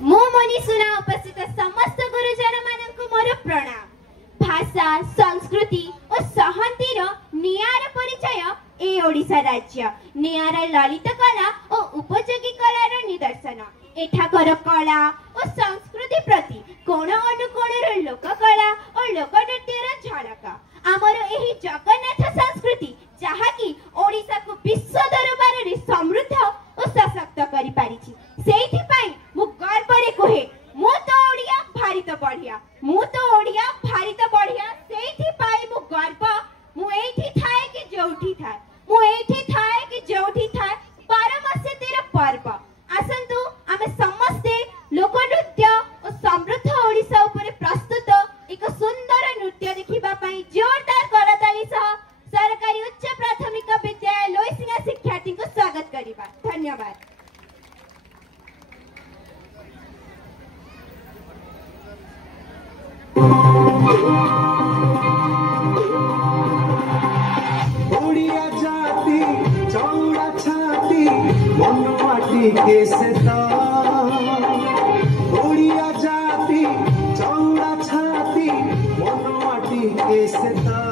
मो मनीषुना उपस्थित समस्त गुरुजन मानक मोर प्रणाम। भाषा संस्कृति और सहंतीर नियार परिचय ए ओडिशा राज्य नियारा ललित कला और उपयोगी कलार निदर्शन। एठाकर कला और संस्कृति प्रति कोण अनुकोणर लोक कला और लोक नृत्यर झलक आमर एही जगन्नाथ संस्कृति जहाँकि ओडिशा को विश्व दरबार रे समृद्ध और सशक्त करि पारिछि। सेहि पई मु गर्व रे कहे मु तो ओडिया भारी तो बढ़िया, मु तो ओडिया भारी तो बढ़िया। सेहि पई मु गर्व मु एठी थाए कि जोठी थाए, मु एठी थाए कि जोठी थाए 12 मासे 13 पर्व। आसंतु आमे समस्ते लोक नृत्य और समृद्ध ओडिशा उपरे प्रस्तुत एक सुंदर नृत्य देखिबा पई जोरदार करताली सह सरकारी उच्च प्राथमिक विद्यालय लोईसिंगा शिक्षार्थी को स्वागत करिबा। धन्यवाद। ओडिया जाति चौड़ा छाती मनवाटी के सेता। ओडिया जाति चौड़ा छाती मनवाटी के सेता।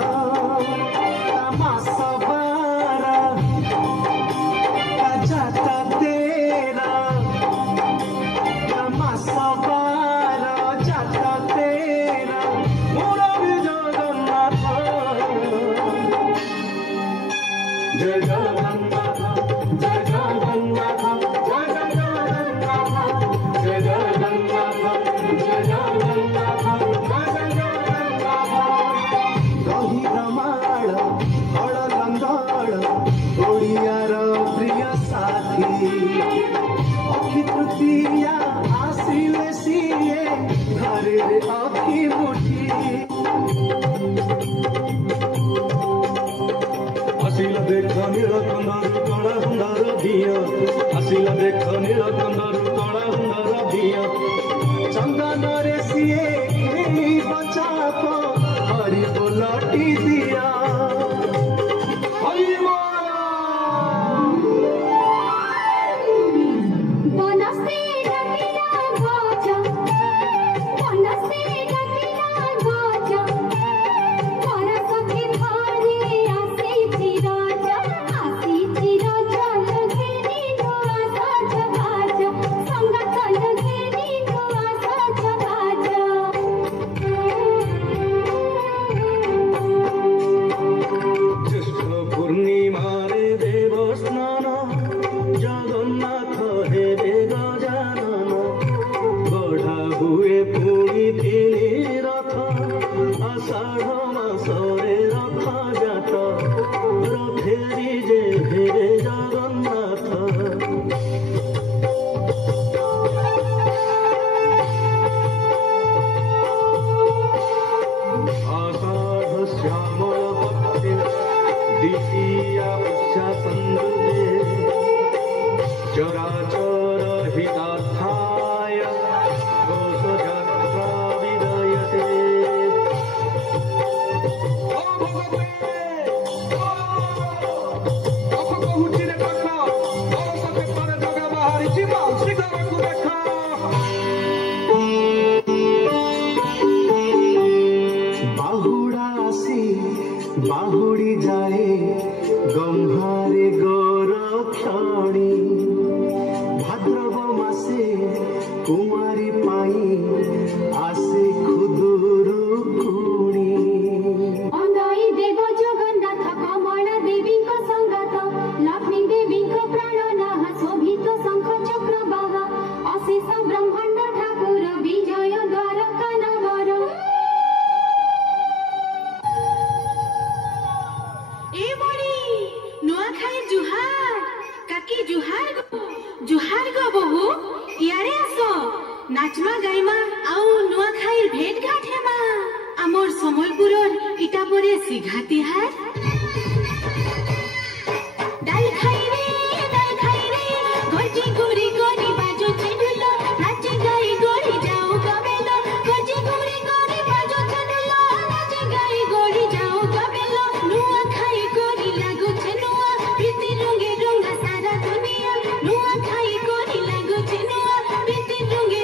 Nuakhai kori laguche nuwa, priti runge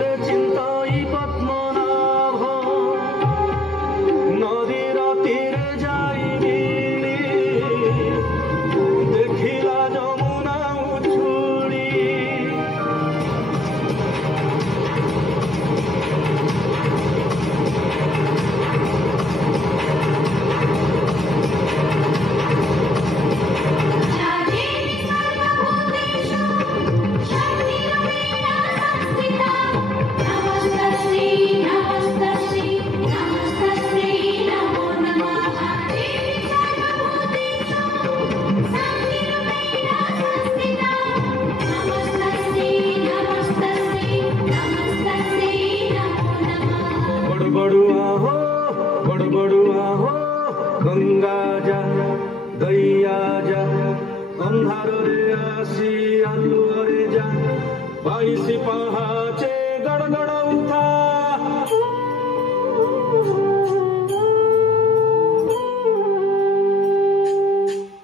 পদে চিন্তাই পদ্মনাভ নদীর তীরে যাই মিলি দেখিলা যমুনা উছুড়ি गंगा जा दैया जा अंधार रे आसी आलू रे जा बाईसी पहाचे गड़गड़ उठा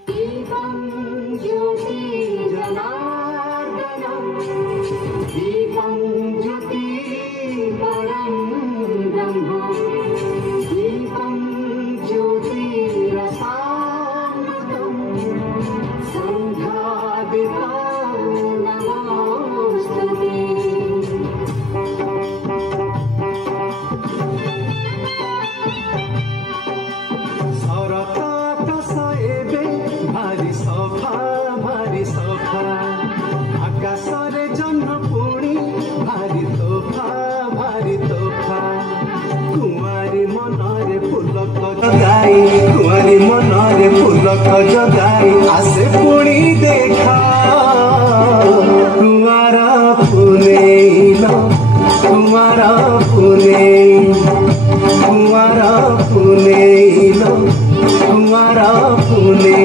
दीपं ज्योति जनार्दनम् दीपं ज्योति परं ब्रह्म दीपं ज्योतिरसामृतं सन्ध्यादीपं नमोस्तुते सरकातस एबे भारी सफा आकाशरे जह्न पुणी भारी तोफा कुआरी मनरे फुलक जगाई कुआरी मनरे फुलक जगाई आसे पुणी देखा कुआरा फुलेइलो कुआरा फुलेइलो कुआरा फुले